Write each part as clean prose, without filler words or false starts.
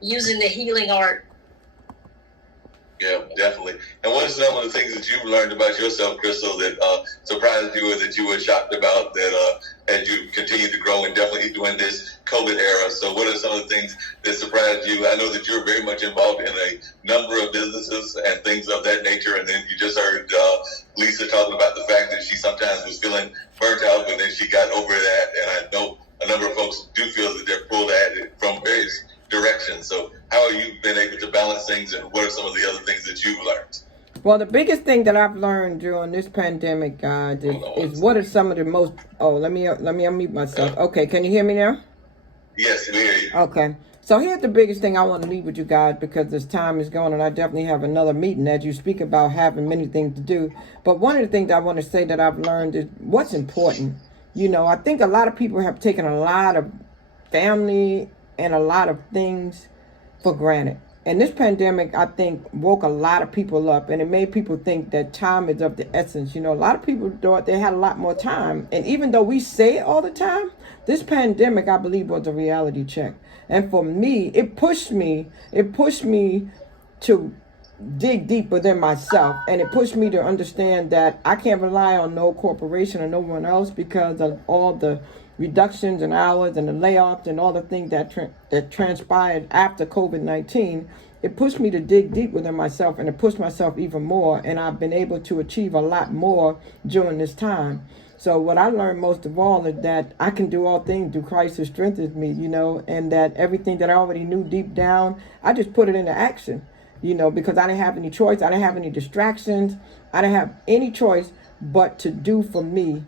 using the healing art. Yeah, definitely. And what are some of the things that you've learned about yourself, Crystal, that surprised you or that you were shocked about that as you continue to grow and definitely during this COVID era? So what are some of the things that surprised you? I know that you're very much involved in a number of businesses and things of that nature. And then you just heard Lisa talking about the fact that she sometimes was feeling burnt out, but then she got over that. And I know a number of folks do feel that they're pulled at it from various directions. So how have you been able to balance things, and what are some of the other things that you've learned? Well, the biggest thing that I've learned during this pandemic, guys, is what are some of the most... Oh, let me unmute myself. Okay, can you hear me now? Yes, we hear you. Okay. So here's the biggest thing I want to leave with you guys, because this time is going and I definitely have another meeting as you speak about having many things to do. But one of the things I want to say that I've learned is what's important. You know, I think a lot of people have taken a lot of family and a lot of things for granted. And this pandemic, I think, woke a lot of people up, and it made people think that time is of the essence. You know, a lot of people thought they had a lot more time. And even though we say it all the time, this pandemic, I believe, was a reality check. And for me, it pushed me to dig deep within myself. And it pushed me to understand that I can't rely on no corporation or no one else because of all the reductions in hours and the layoffs and all the things that transpired after COVID-19. It pushed me to dig deep within myself, and it pushed myself even more. And I've been able to achieve a lot more during this time. So what I learned most of all is that I can do all things through Christ who strengthens me, you know, and that everything that I already knew deep down, I just put it into action, you know, because I didn't have any choice. I didn't have any distractions. I didn't have any choice but to do for me,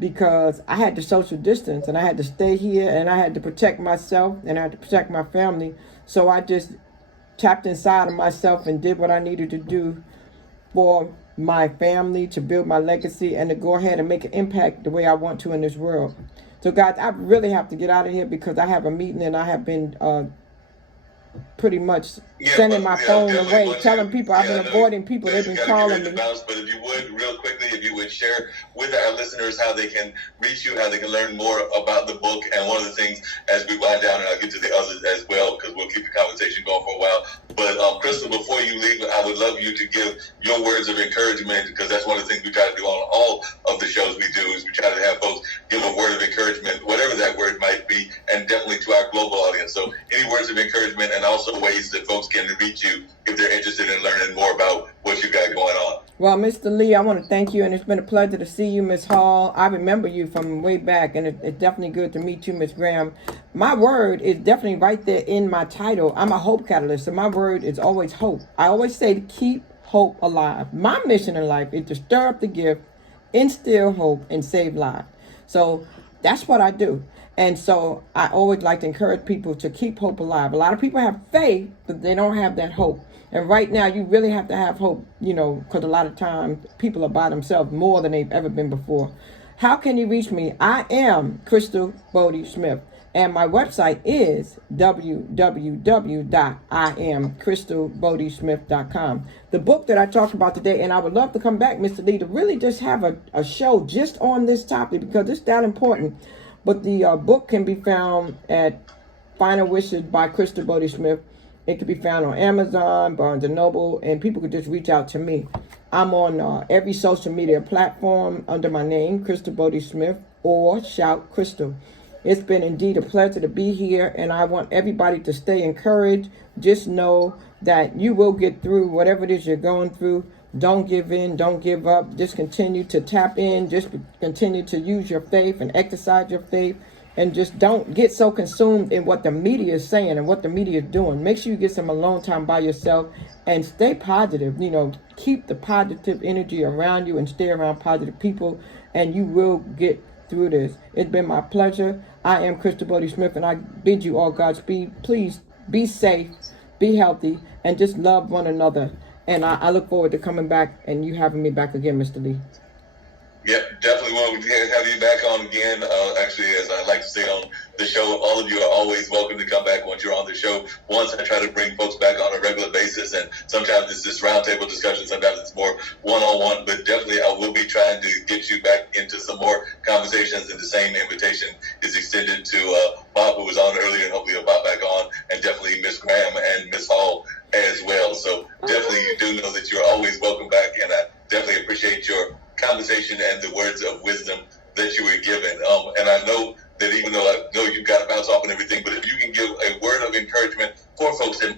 because I had to social distance and I had to stay here and I had to protect myself and I had to protect my family. So I just tapped inside of myself and did what I needed to do for my family, to build my legacy, and to go ahead and make an impact the way I want to in this world. So guys, I really have to get out of here because I have a meeting and I have been pretty much sending my phone away, telling people I've been avoiding people. They've been calling me. But if you would, real quickly, if you would share with our listeners how they can reach you, how they can learn more about the book. And one of the things as we wind down, and I'll get to the others as well, because we'll keep the conversation going for a while. But Crystal, before you leave, I would love you to give your words of encouragement, because that's one of the things we try to do on all of the shows we do, is we try to have folks give a word of encouragement, whatever that word might be, and definitely to our global audience. So any words of encouragement, and also ways that folks can reach you if they're interested in learning more about what you got going on. Well, Mr. Lee, I want to thank you, and it's been a pleasure to see you, Miss Hall. I remember you from way back, and it's definitely good to meet you, Miss Graham. My word is definitely right there in my title. I'm a hope catalyst, so my word is always hope. I always say to keep hope alive. My mission in life is to stir up the gift, instill hope, and save lives. So that's what I do. And so I always like to encourage people to keep hope alive. A lot of people have faith, but they don't have that hope. And right now, you really have to have hope, you know, because a lot of times people are by themselves more than they've ever been before. How can you reach me? I am Crystal Bodie Smith, and my website is www.iamcrystalbodiesmith.com. The book that I talked about today, and I would love to come back, Mr. Lee, to really just have a show just on this topic, because it's that important. But the book can be found at Final Wishes by Crystal Bodie Smith. It can be found on Amazon, Barnes & Noble, and people could just reach out to me. I'm on every social media platform under my name, Crystal Bodie Smith, or Shout Crystal. It's been indeed a pleasure to be here, and I want everybody to stay encouraged. Just know that you will get through whatever it is you're going through. Don't give in, don't give up. Just continue to tap in, just continue to use your faith and exercise your faith. And just don't get so consumed in what the media is saying and what the media is doing. Make sure you get some alone time by yourself and stay positive. You know, keep the positive energy around you and stay around positive people, and you will get through this. It's been my pleasure. I am Crystal Bodie Smith, and I bid you all Godspeed. Please be safe, be healthy, and just love one another. And I look forward to coming back and you having me back again, Mr. Lee. Yep, definitely want to have you back on again. Actually, as I like to say on the show, all of you are always welcome to come back once you're on the show. Once I try to bring folks back on a regular basis, and sometimes it's just roundtable discussion, sometimes it's more one-on-one, but definitely I will be trying to get you back into some more conversations, and the same invitation is extended to Bob, who was on earlier, and hopefully he'll pop back on and definitely Miss Graham and Miss Hall as well. So definitely you do know that you're always welcome back, and I definitely appreciate your conversation and the words of wisdom that you were given. And I know that even though I know you've got to bounce off and everything, but if you can give a word of encouragement for folks that